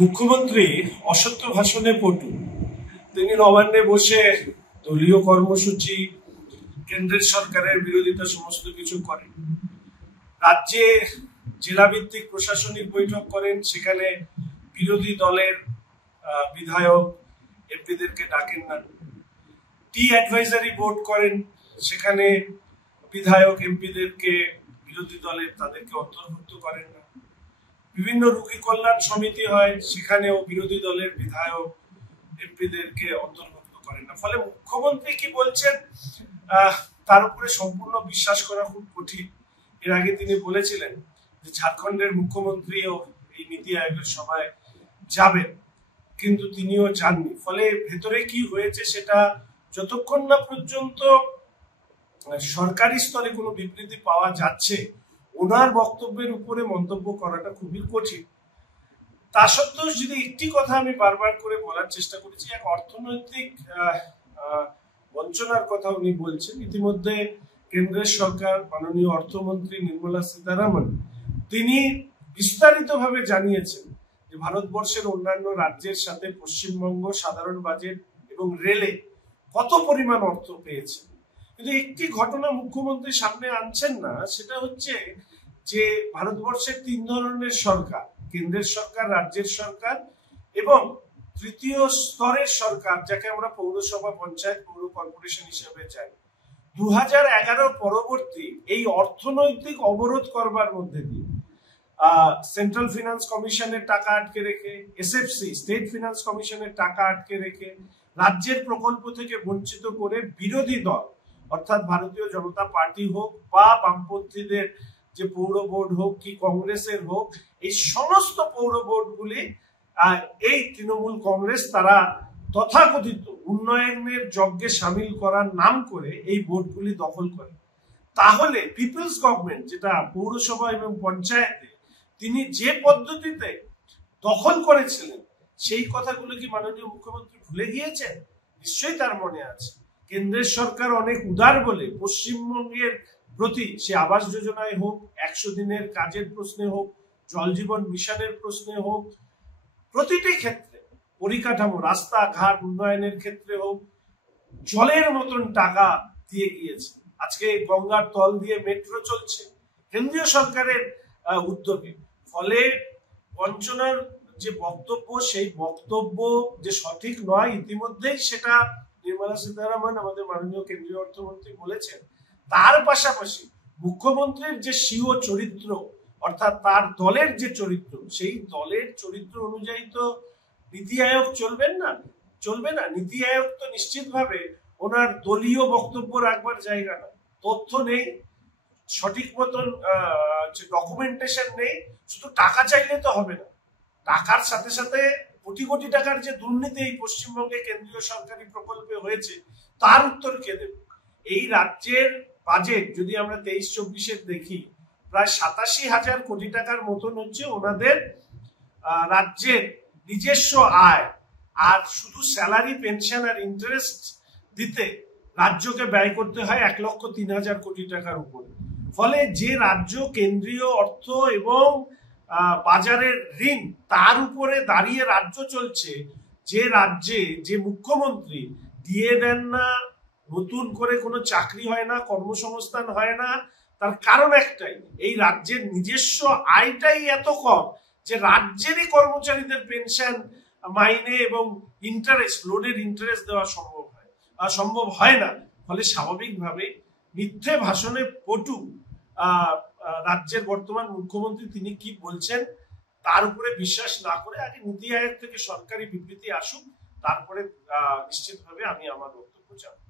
মুখ্যমন্ত্রী অসত্য ভাষণে পটু। তিনি নবান্নে বসে দলীয় কর্মসূচি, কেন্দ্রের সরকারের বিরোধিতা সমস্ত কিছু করেন। রাজ্যে জেলাভিত্তিক প্রশাসনিক বৈঠক করেন, সেখানে বিরোধী দলের বিধায়ক এমপিদেরকে ডাকেন না। টি অ্যাডভাইজারি বোর্ড করেন, সেখানে বিধায়ক এমপিদেরকে বিরোধী দলের তাদেরকে অন্তর্ভুক্ত করেন না। বিভিন্ন রোগী কল্যাণ সমিতি হয়, সেখানেও বিরোধী দলের বিধায়ক এমপিদেরকে অন্তর্ভুক্ত করেন না। ফলে মুখ্যমন্ত্রী কি বলছেন তার উপরে সম্পূর্ণ বিশ্বাস করা খুব কঠিন। এর আগে তিনি বলেছিলেন যে ঝাড়খণ্ডের মুখ্যমন্ত্রীও এই নীতি আয়োগের সভায় যাবেন, কিন্তু তিনিও যাননি। ফলে ভেতরে কি হয়েছে সেটা যতক্ষণ না পর্যন্ত সরকারি স্তরে কোনো বিবৃতি পাওয়া যাচ্ছে, ওনার বক্তব্যের উপরে মন্তব্য করাটা খুবই কঠিন। তা সত্ত্বেও যদি একটি কথা আমি বারবার করে বলার চেষ্টা করেছি, এক অর্থনৈতিক বঞ্চনার কথা উনি বলছেন। ইতিমধ্যে কেন্দ্রের সরকার, মাননীয় অর্থমন্ত্রী নির্মলা সীতারামন, তিনি বিস্তারিতভাবে জানিয়েছেন যে ভারতবর্ষের অন্যান্য রাজ্যের সাথে পশ্চিমবঙ্গ সাধারণ বাজেট এবং রেলে কত পরিমাণ অর্থ পেয়েছে। কিন্তু একটি ঘটনা মুখ্যমন্ত্রী সামনে আনছেন না, সেটা হচ্ছে যে ভারতবর্ষের তিন ধরনের সরকার, কেন্দ্রের সরকার, রাজ্যের সরকার এবং তৃতীয় স্তরের সরকার, যাকে আমরা পৌরসভা, পঞ্চায়েত, পৌর কর্পোরেশন হিসেবে চাই। 2011 পরবর্তী এই অর্থনৈতিক অবরোধ করবার মধ্যে দিয়ে সেন্ট্রাল ফিনান্স কমিশনের টাকা আটকে রেখে, এসএফসি স্টেট ফিনান্স কমিশনের টাকা আটকে রেখে, রাজ্যের প্রকল্প থেকে বঞ্চিত করে বিরোধী দল অর্থাৎ ভারতীয় জনতা পার্টি হোক বা বামপন্থীদের যে পৌর বোর্ড হোক কি কংগ্রেসের হোক, এই সমস্ত পৌর বোর্ডগুলি এই তৃণমূল কংগ্রেস তারা তথাকথিত উন্নয়নের যজ্ঞে সামিল করার নাম করে এই বোর্ডগুলি দখল করে। তাহলে পিপলস গভর্নমেন্ট, যেটা পৌরসভা এবং পঞ্চায়েতে তিনি যে পদ্ধতিতে দখল করেছিলেন, সেই কথাগুলো কি মাননীয় মুখ্যমন্ত্রী ভুলে গিয়েছেন? নিশ্চয়ই তার মনে আছে। কেন্দ্রের সরকার অনেক উদার বলে পশ্চিমবঙ্গের প্রতি, সে আবাস যোজনায় হোক, 100 দিনের কাজের প্রশ্নে হোক, জল জীবন মিশনের প্রশ্নে হোক, প্রতিটি ক্ষেত্রে পরিকাঠামো, রাস্তাঘাট উন্নয়নের ক্ষেত্রে হোক, জলের মতন টাকা দিয়ে গিয়েছে। আজকে গঙ্গার তল দিয়ে মেট্রো চলছে কেন্দ্রীয় সরকারের উদ্যোগে। ফলে বঞ্চনার যে বক্তব্য, সেই বক্তব্য যে সঠিক নয়, ইতিমধ্যেই সেটা নির্মলা সীতারামন, আমাদের মাননীয় কেন্দ্রীয় অর্থমন্ত্রী, বলেছেন। তার পাশাপাশি মুখ্যমন্ত্রীর যে স্বীয় চরিত্র, অর্থাৎ তার দলের যে চরিত্র, সেই দলের চরিত্র অনুযায়ী তো নীতি আয়োগ চলবে না। নীতি আয়োগ তো নিশ্চিতভাবে ওনার দলীয় বক্তব্য রাখবার জায়গা না। তথ্য নেই, সঠিক মতন ডকুমেন্টেশন নেই। শুধু টাকা চাইলে তো হবে না, টাকার সাথে সাথে কোটি কোটি টাকার যে দুর্নীতি এই পশ্চিমবঙ্গে কেন্দ্রীয় সরকারি প্রকল্পে হয়েছে, তার উত্তর কে দেবে? এই রাজ্যের বাজেট যদি আমরা 23-24 দেখি, প্রায় 87,000 কোটি টাকার মতন হচ্ছে ওনাদের রাজ্যের নিজস্ব আয়। আর শুধু স্যালারি, পেনশন আর ইন্টারেস্ট দিতে রাজ্যকে ব্যয় করতে হয় 1,03,000 কোটি টাকার উপরে। ফলে যে রাজ্য কেন্দ্রীয় অর্থ এবং বাজারের ঋণ, তার উপরে দাঁড়িয়ে রাজ্য চলছে, যে রাজ্যে যে মুখ্যমন্ত্রী দিয়ে দেন না, নতুন করে কোনো চাকরি হয় না, কর্মসংস্থান হয় না, তার কারণ একটাই, এই রাজ্যের নিজস্ব আয়টাই এত কম যে রাজ্যেরই কর্মচারীদের পেনশন, মাইনে এবং ইন্টারেস্ট, লোনের ইন্টারেস্ট দেওয়া সম্ভব হয় না। ফলে স্বাভাবিকভাবে মিথ্যে ভাষণে পটু রাজ্যের বর্তমান মুখ্যমন্ত্রী তিনি কি বলছেন তার উপরে বিশ্বাস না করে আগে নীতি আয়োগ থেকে সরকারি বিবৃতি আসুক, তারপরে নিশ্চিতভাবে আমি আমার বক্তব্য জানাবো।